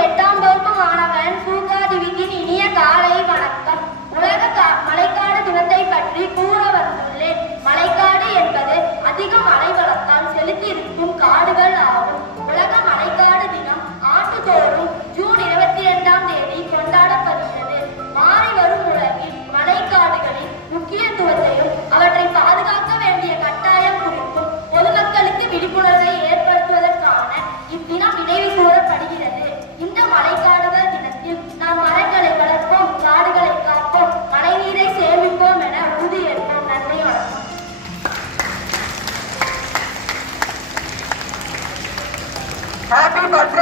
8ஆம் வகுப்பு மாணவன் சூகாதிவிக்கின் இனிய காலை வணக்கம். உலக மழைக்காடு தினத்தை பற்றி கூற வந்துள்ளேன். மழைக்காடு என்பது அதிக மழை வளத்தால் செலுத்தியிருக்கும் காடுகள் ஆகும். உலக மழைக்காடு தினம் ஆண்டுதோறும் ஜூன் 22ஆம் தேதி கொண்டாடப்படுகிறது. மாறி வரும் உலகில் மழைக்காடுகளின் முக்கியத்துவத்தையும் அவற்றை பாதுகாக்க வேண்டிய கட்டாயம் குறித்தும் பொதுமக்களுக்கு விழிப்புணர்வை ஏற்படுத்துவதற்கான இத்தினம் நினைவு கூறப்படுகிறது. இந்த மழைக்காடுகள் தினத்தில் நாம் மரங்களை வளர்ப்போம், காடுகளை காப்போம், மழை நீரை சேமிப்போம் என உறுதியேற்போம். நன்றி, வணக்கம். Happy birthday.